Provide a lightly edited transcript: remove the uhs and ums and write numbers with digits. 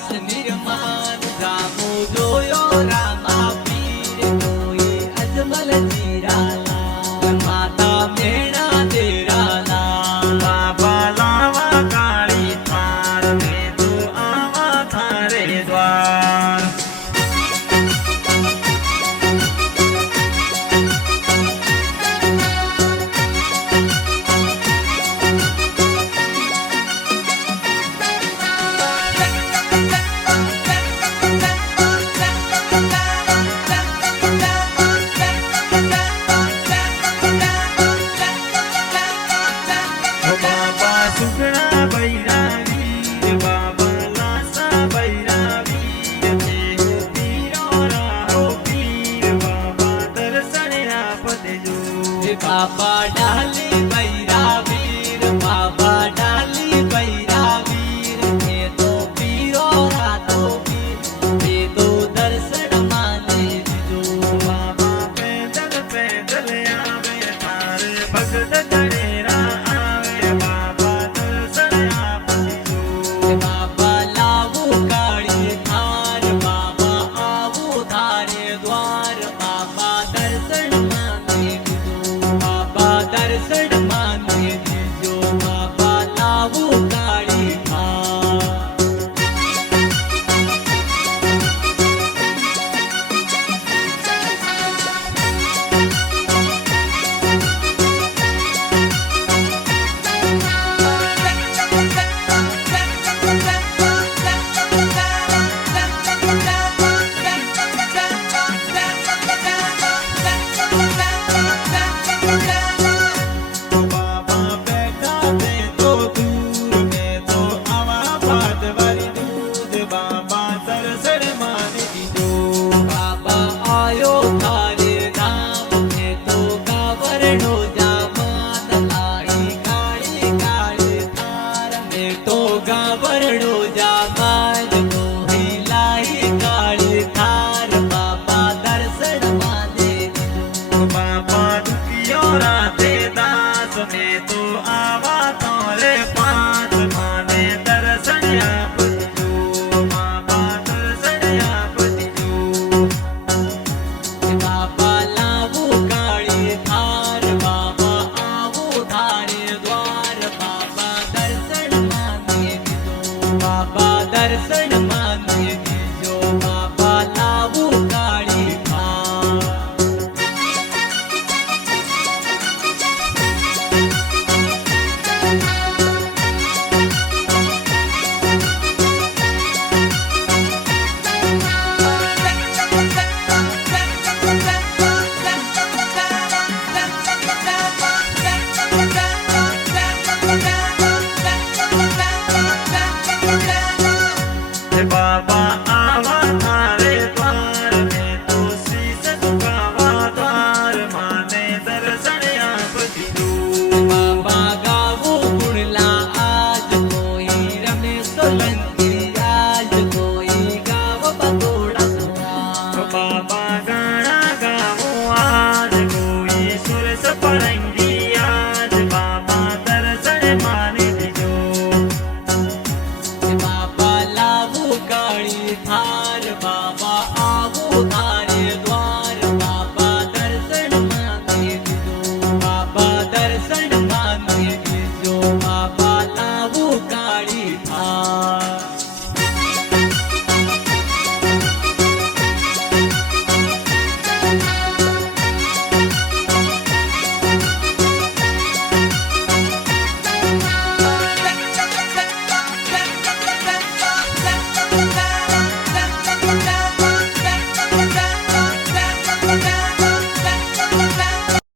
દાસ નિર્માન રામો જોયો રામા પીર કોઈ અજમલ જીરાલા માતા મેણા દેરાલા બાબા લાવા કાળી થાર મેં તો આવા થારે દ્વાર સુગણા બૈરાવી બાબા લાસા બૈરાવી દેહો પીરો રાહો પીર બાબા દર્શન આપ દેજો બાબા ડાલી બૈરા વીર બાબા ડાલી બૈરા વીર એ તો પીરો રાતો પીર એ તો દર્શન માને દીજો બાબા પેદલ પેદલ આવે થારે ભગત તળેરા આવે બાબા દર્શન આપ દેજો બાબા લાવો કાળી થાર બાબા આવો ધારે દ્વાર બાબા દર્શન માને દીજો બાબા દર્શન માને દીજો બાબા લાવો કાળી થાર બાબા બેઠા તે તો દૂર મેં તો આવા ભાદવારી દૂધ બાબા દર્શન માને દીધો બાબા આયો તારે નામ ને તો ગાવરણો જામાન લાઈ કાળી કાળી તાર ને તો ગાવરણો જામાન મોહી લાઈ કાળી થાર બાબા દર્શન માને દીધો બાબા દુખિયો રાતે દાસ મેં તો આવા તોરે પાંચ માને દર્શન આપ દીધો બાબા દર્શન આપ દીધો બાબા લાવો કાળી થાર બાબા આવો ધારે દ્વાર બાબા દર્શન માને દીધો બાબા દર્શન માને દીજો બાબા લાવો કાળી થાર બાબા